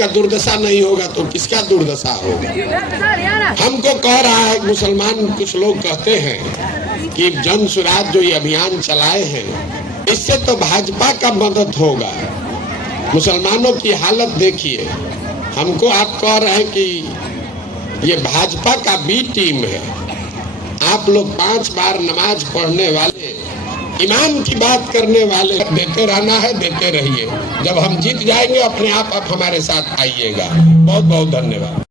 आपका दुर्दशा नहीं होगा तो किसका दुर्दशा होगा। हमको कह रहा है मुसलमान, कुछ लोग कहते हैं कि जन सुराज जो ये अभियान चलाए हैं इससे तो भाजपा का मदद होगा। मुसलमानों की हालत देखिए। हमको आप कह रहे हैं कि ये भाजपा का बी टीम है। आप लोग 5 बार नमाज पढ़ने वाले, ईमान की बात करने वाले, देते रहना है, देते रहिए। जब हम जीत जाएंगे अपने आप हमारे साथ आइएगा। बहुत बहुत धन्यवाद।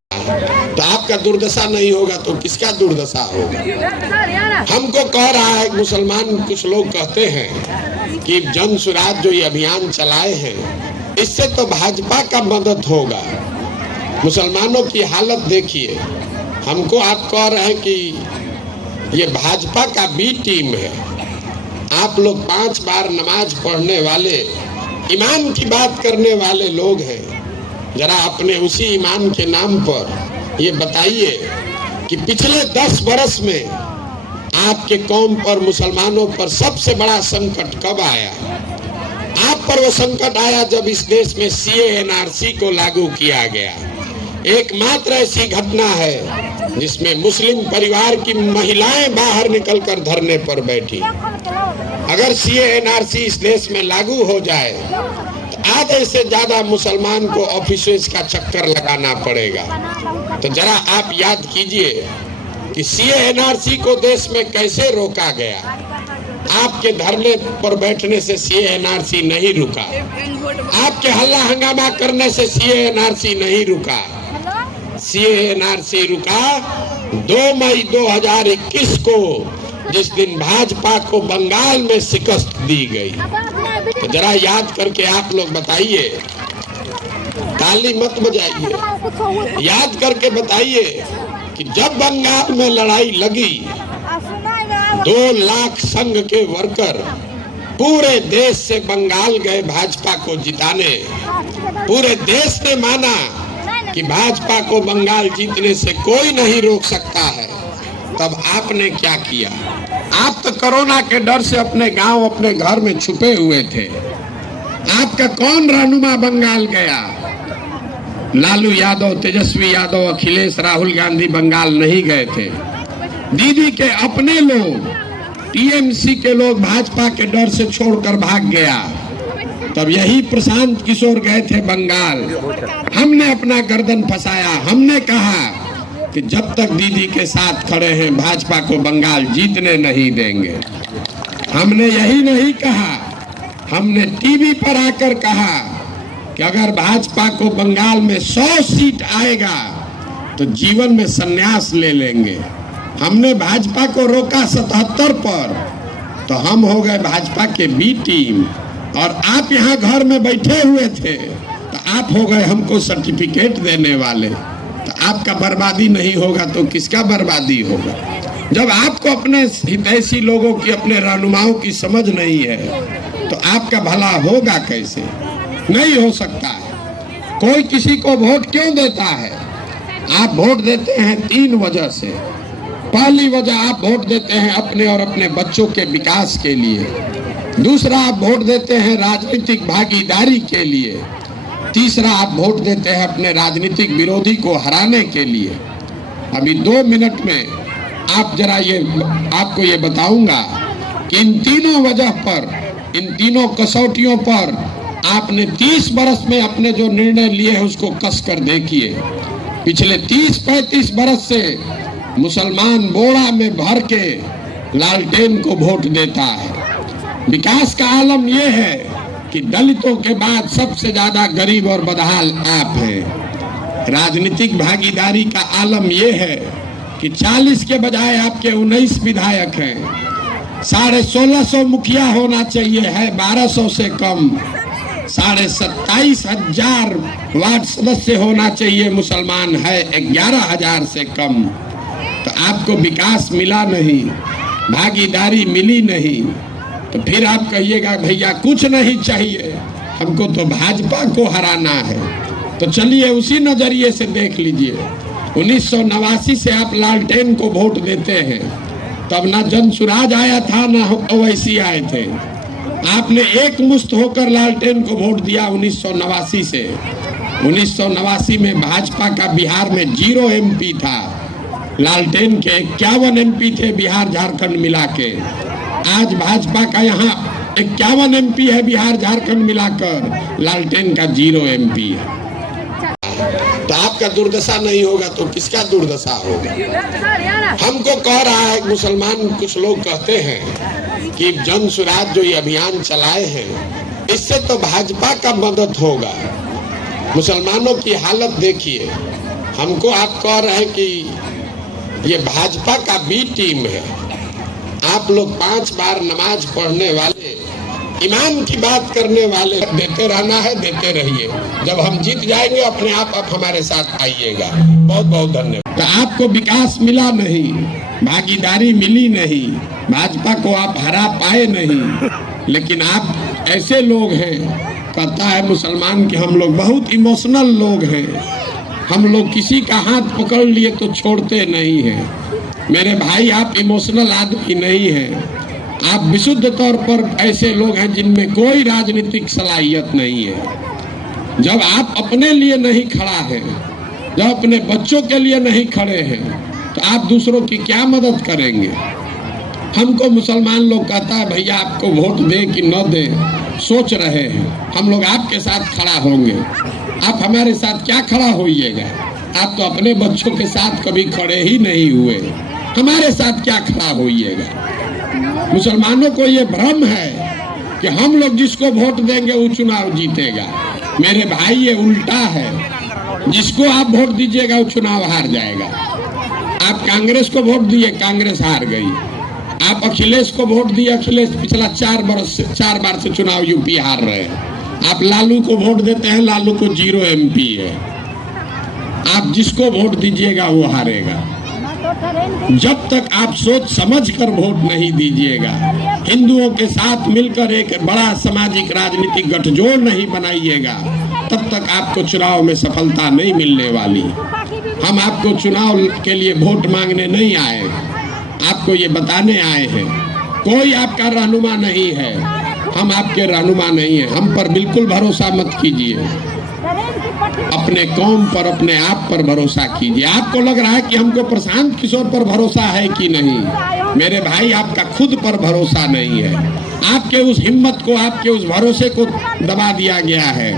तो आपका दुर्दशा नहीं होगा तो किसका दुर्दशा होगा। हमको कह रहा है मुसलमान, कुछ लोग कहते हैं कि जन सुराज जो ये अभियान चलाए हैं इससे तो भाजपा का मदद होगा। मुसलमानों की हालत देखिए। हमको आप कह रहे हैं कि ये भाजपा का बी टीम है। आप लोग 5 बार नमाज पढ़ने वाले, ईमान की बात करने वाले लोग हैं। जरा अपने उसी ईमान के नाम पर ये बताइए कि पिछले 10 बरस में आपके कौम पर, मुसलमानों पर सबसे बड़ा संकट कब आया। आप पर वो संकट आया जब इस देश में CA-NRC को लागू किया गया। एकमात्र ऐसी घटना है जिसमें मुस्लिम परिवार की महिलाएं बाहर निकलकर धरने पर बैठी। अगर CA-NRC इस देश में लागू हो जाए तो आधे से ज्यादा मुसलमान को ऑफिसेज का चक्कर लगाना पड़ेगा। तो जरा आप याद कीजिए कि CA-NRC को देश में कैसे रोका गया। आपके धरने पर बैठने से CA-NRC नहीं रुका। आपके हल्ला हंगामा करने से CA-NRC नहीं रुका। CA-NRC रुका 2 मई 2021 को, जिस दिन भाजपा को बंगाल में शिकस्त दी गई। तो जरा याद करके आप लोग बताइए, ताली मत बजाइए, याद करके बताइए कि जब बंगाल में लड़ाई लगी 2 लाख संघ के वर्कर पूरे देश से बंगाल गए भाजपा को जिताने। पूरे देश ने माना कि भाजपा को बंगाल जीतने से कोई नहीं रोक सकता है। तब आपने क्या किया। आप तो कोरोना के डर से अपने गांव, अपने घर में छुपे हुए थे। आपका कौन रहनुमा बंगाल गया। लालू यादव, तेजस्वी यादव, अखिलेश, राहुल गांधी बंगाल नहीं गए थे। दीदी के अपने लोग, TMC के लोग भाजपा के डर से छोड़कर भाग गया। तब यही प्रशांत किशोर गए थे बंगाल। हमने अपना गर्दन फंसाया। हमने कहा कि जब तक दीदी के साथ खड़े हैं भाजपा को बंगाल जीतने नहीं देंगे। हमने यही नहीं कहा, हमने टीवी पर आकर कहा कि अगर भाजपा को बंगाल में 100 सीट आएगा तो जीवन में संन्यास ले लेंगे। हमने भाजपा को रोका 77 पर, तो हम हो गए भाजपा के बी टीम। और आप यहाँ घर में बैठे हुए थे तो आप हो गए हमको सर्टिफिकेट देने वाले। तो आपका बर्बादी नहीं होगा तो किसका बर्बादी होगा। जब आपको अपने हितैषी लोगों की, अपने रहनुमाओं की समझ नहीं है तो आपका भला होगा कैसे। नहीं हो सकता है। कोई किसी को वोट क्यों देता है। आप वोट देते हैं 3 वजह से। पहली वजह, आप वोट देते हैं अपने और अपने बच्चों के विकास के लिए। दूसरा, आप वोट देते हैं राजनीतिक भागीदारी के लिए। तीसरा, आप वोट देते हैं अपने राजनीतिक विरोधी को हराने के लिए। अभी 2 मिनट में आप जरा आपको ये बताऊंगा कि इन तीनों वजह पर, इन तीनों कसौटियों पर आपने 30 बरस में अपने जो निर्णय लिए हैं उसको कस कर देखिए। पिछले 30-35 बरस से मुसलमान बोरा में भर के लालटेन को वोट देता है। विकास का आलम यह है कि दलितों के बाद सबसे ज्यादा गरीब और बदहाल आप हैं। राजनीतिक भागीदारी का आलम यह है कि 40 के बजाय आपके 19 विधायक हैं। 1650 मुखिया होना चाहिए, है 1200 से कम। 27,500 वार्ड सदस्य होना चाहिए, मुसलमान है 11,000 से कम। तो आपको विकास मिला नहीं, भागीदारी मिली नहीं, तो फिर आप कहिएगा भैया कुछ नहीं चाहिए, हमको तो भाजपा को हराना है। तो चलिए उसी नजरिए से देख लीजिए। 1989 से आप लालटेन को वोट देते हैं, तब ना जन सुराज आया था ना ओवैसी आए थे। आपने एक मुश्त होकर लालटेन को वोट दिया 1989 से। 1989 में भाजपा का बिहार में 0 MP था। लालटेन के 51 MP थे बिहार झारखंड मिला के। आज भाजपा का यहाँ 51 MP है बिहार झारखंड मिलाकर, लालटेन का 0 MP है। तो आपका दुर्दशा नहीं होगा तो किसका दुर्दशा होगा? हमको कह रहा है मुसलमान, कुछ लोग कहते हैं कि जन सुराज जो ये अभियान चलाए हैं इससे तो भाजपा का मदद होगा। मुसलमानों की हालत देखिए। हमको आप कह रहे हैं कि ये भाजपा का बी टीम है। आप लोग 5 बार नमाज पढ़ने वाले, ईमान की बात करने वाले, देते रहना है, देते रहिए। जब हम जीत जाएंगे अपने आप हमारे साथ आइएगा। बहुत बहुत धन्यवाद। तो आपको विकास मिला नहीं, भागीदारी मिली नहीं, भाजपा को आप हरा पाए नहीं, लेकिन आप ऐसे लोग हैं, कहता है मुसलमान कि हम लोग बहुत इमोशनल लोग हैं। हम लोग किसी का हाथ पकड़ लिए तो छोड़ते नहीं हैं। मेरे भाई, आप इमोशनल आदमी नहीं हैं। आप विशुद्ध तौर पर ऐसे लोग हैं जिनमें कोई राजनीतिक सलाहियत नहीं है। जब आप अपने लिए नहीं खड़ा है, जब अपने बच्चों के लिए नहीं खड़े हैं, तो आप दूसरों की क्या मदद करेंगे? हमको मुसलमान लोग कहता है भैया आपको वोट दे कि न दे, सोच रहे हैं। हम लोग आपके साथ खड़ा होंगे। आप हमारे साथ क्या खड़ा होइएगा? आप तो अपने बच्चों के साथ कभी खड़े ही नहीं हुए, हमारे साथ क्या खड़ा होइएगा? मुसलमानों को ये भ्रम है कि हम लोग जिसको वोट देंगे वो चुनाव जीतेगा। मेरे भाई, ये उल्टा है। जिसको आप वोट दीजिएगा वो चुनाव हार जाएगा। आप कांग्रेस को वोट दिए, कांग्रेस हार गई। आप अखिलेश को वोट दिए, अखिलेश पिछला 4 बार से चुनाव यूपी हार रहे हैं। आप लालू को वोट देते हैं, लालू को 0 MP है। आप जिसको वोट दीजिएगा वो हारेगा। जब तक आप सोच समझ कर वोट नहीं दीजिएगा, हिंदुओं के साथ मिलकर एक बड़ा सामाजिक राजनीतिक गठजोड़ नहीं बनाइएगा, तब तक आपको चुनाव में सफलता नहीं मिलने वाली। हम आपको चुनाव के लिए वोट मांगने नहीं आए, आपको ये बताने आए हैं। कोई आपका रहनुमा नहीं है, हम आपके रहनुमा नहीं है। हम पर बिल्कुल भरोसा मत कीजिए। अपने कौम पर, अपने आप पर भरोसा कीजिए। आपको लग रहा है कि हमको प्रशांत किशोर पर भरोसा है कि नहीं? मेरे भाई, आपका खुद पर भरोसा नहीं है। आपके उस हिम्मत को, आपके उस भरोसे को दबा दिया गया है।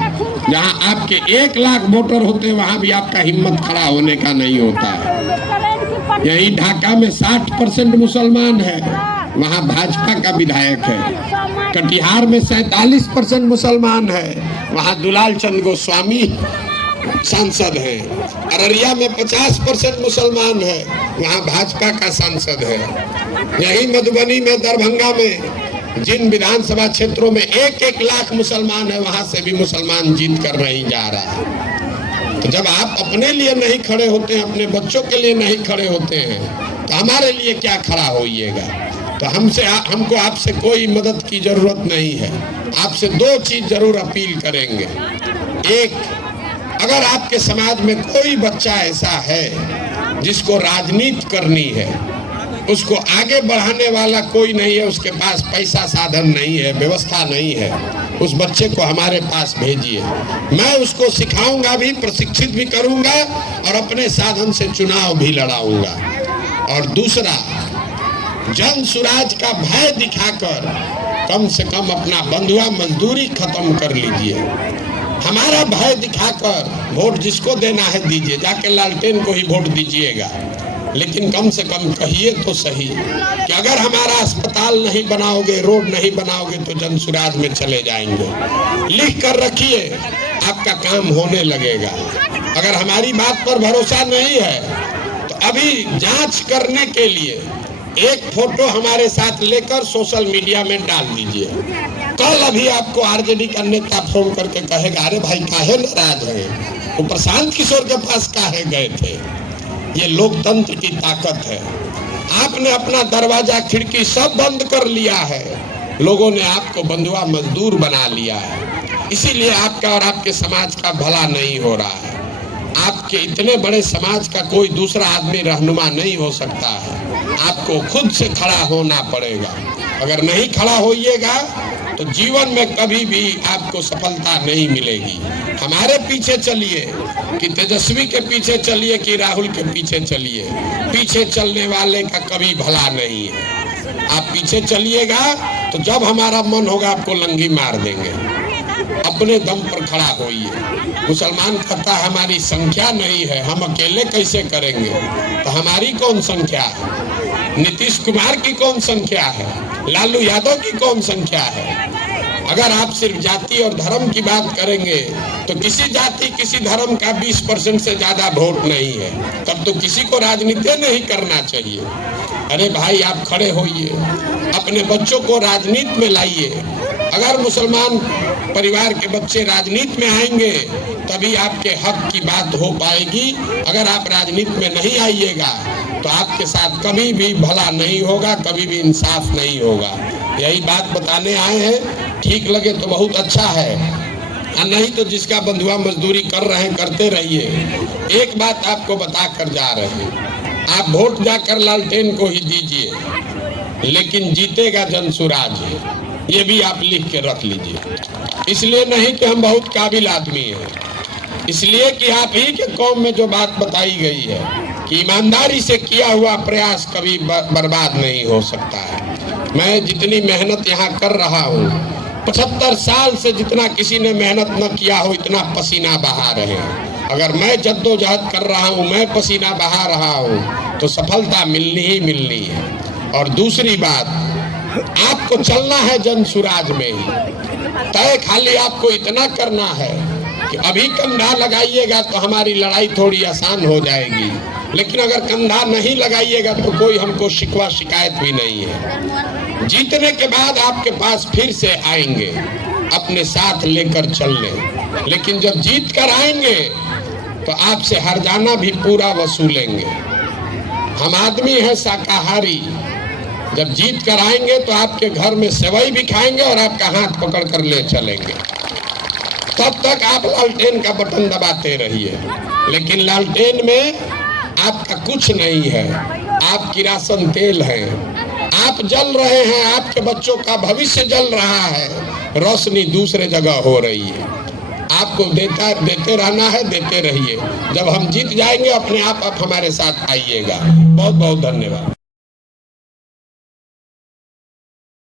जहां आपके 1 लाख वोटर होते वहां भी आपका हिम्मत खड़ा होने का नहीं होता है। यही ढाका में 60% मुसलमान है, वहां भाजपा का विधायक है। कटिहार में 47% मुसलमान है, वहां दुलाल चंद गोस्वामी सांसद है। अररिया में 50% मुसलमान है, वहां भाजपा का सांसद है। यही मधुबनी में, दरभंगा में, जिन विधानसभा क्षेत्रों में 1-1 लाख मुसलमान है, वहां से भी मुसलमान जीत कर नहीं जा रहा है। तो जब आप अपने लिए नहीं खड़े होते हैं, अपने बच्चों के लिए नहीं खड़े होते हैं, तो हमारे लिए क्या खड़ा होइएगा? तो हमको आपसे कोई मदद की जरूरत नहीं है। आपसे 2 चीज जरूर अपील करेंगे। एक, अगर आपके समाज में कोई बच्चा ऐसा है जिसको राजनीति करनी है, उसको आगे बढ़ाने वाला कोई नहीं है, उसके पास पैसा साधन नहीं है, व्यवस्था नहीं है, उस बच्चे को हमारे पास भेजिए। मैं उसको सिखाऊंगा भी, प्रशिक्षित भी करूंगा और अपने साधन से चुनाव भी लड़ाऊंगा। और दूसरा, जन सुराज का भय दिखाकर कम से कम अपना बंधुआ मजदूरी खत्म कर लीजिए। हमारा भय दिखाकर वोट जिसको देना है दीजिए, जाके लालटेन को ही वोट दीजिएगा। लेकिन कम से कम कहिए तो सही कि अगर हमारा अस्पताल नहीं बनाओगे, रोड नहीं बनाओगे तो जन सुराज में चले जाएंगे। लिख कर रखिए, आपका काम होने लगेगा। अगर हमारी बात पर भरोसा नहीं है तो अभी जांच करने के लिए एक फोटो हमारे साथ लेकर सोशल मीडिया में डाल दीजिए। कल अभी आपको आरजेडी का नेता फोन करके कहेगा, अरे भाई काहे नाराज है, वो प्रशांत किशोर के पास काहे गए थे? ये लोकतंत्र की ताकत है। आपने अपना दरवाजा खिड़की सब बंद कर लिया है, लोगों ने आपको बंधुआ मजदूर बना लिया है। इसीलिए आपका और आपके समाज का भला नहीं हो रहा है। आपके इतने बड़े समाज का कोई दूसरा आदमी रहनुमा नहीं हो सकता है। आपको खुद से खड़ा होना पड़ेगा। अगर नहीं खड़ा होइएगा तो तो जीवन में कभी भी आपको सफलता नहीं मिलेगी। हमारे पीछे चलिए कि तेजस्वी के पीछे चलिए कि राहुल के पीछे चलिए, पीछे चलने वाले का कभी भला नहीं है। आप पीछे चलिएगा तो जब हमारा मन होगा आपको लंगी मार देंगे। अपने दम पर खड़ा होइए। मुसलमान कहता है हमारी संख्या नहीं है, हम अकेले कैसे करेंगे? तो हमारी कौन संख्या है? नीतीश कुमार की कौन संख्या है? लालू यादव की कौन संख्या है? अगर आप सिर्फ जाति और धर्म की बात करेंगे तो किसी जाति किसी धर्म का 20% से ज्यादा वोट नहीं है, तब तो किसी को राजनीति नहीं करना चाहिए। अरे भाई आप खड़े होइए, अपने बच्चों को राजनीति में लाइए। अगर मुसलमान परिवार के बच्चे राजनीति में आएंगे तभी आपके हक की बात हो पाएगी। अगर आप राजनीति में नहीं आइएगा तो आपके साथ कभी भी भला नहीं होगा, कभी भी इंसाफ नहीं होगा। यही बात बताने आए हैं। ठीक लगे तो बहुत अच्छा है, और नहीं तो जिसका बंधुआ मजदूरी कर रहे हैं करते रहिए। एक बात आपको बता कर जा रहे हैं, आप वोट जाकर लालटेन को ही दीजिए, लेकिन जीतेगा जनसुराज। ये भी आप लिख के रख लीजिए। इसलिए नहीं कि हम बहुत काबिल आदमी हैं, इसलिए कि आप ही के कौम में जो बात बताई गई है कि ईमानदारी से किया हुआ प्रयास कभी बर्बाद नहीं हो सकता है। मैं जितनी मेहनत यहाँ कर रहा हूँ, 75 साल से जितना किसी ने मेहनत न किया हो इतना पसीना बहा रहे हैं। अगर मैं जद्दोजहद कर रहा हूँ, मैं पसीना बहा रहा हूँ, तो सफलता मिलनी ही मिलनी है। और दूसरी बात, आपको चलना है जनसुराज में ही। तय खाली आपको इतना करना है कि अभी कंधा लगाइएगा तो हमारी लड़ाई थोड़ी आसान हो जाएगी, लेकिन अगर कंधा नहीं लगाइएगा तो कोई हमको शिकवा शिकायत भी नहीं है। जीतने के बाद आपके पास फिर से आएंगे, अपने साथ लेकर चलने। लेकिन जब जीत कर आएंगे तो आपसे हर जाना भी पूरा वसूलेंगे। हम आदमी है शाकाहारी, जब जीत कर आएंगे तो आपके घर में सेवई भी खाएंगे और आपका हाथ पकड़ कर ले चलेंगे। तब तक आप लालटेन का बटन दबाते रहिए, लेकिन लालटेन में आपका कुछ नहीं है, आप किरासन तेल हैं। आप जल रहे हैं, आपके बच्चों का भविष्य जल रहा है, रोशनी दूसरे जगह हो रही है। आपको देते रहना है, देते रहिए। जब हम जीत जाएंगे अपने आप हमारे साथ आइएगा। बहुत बहुत धन्यवाद।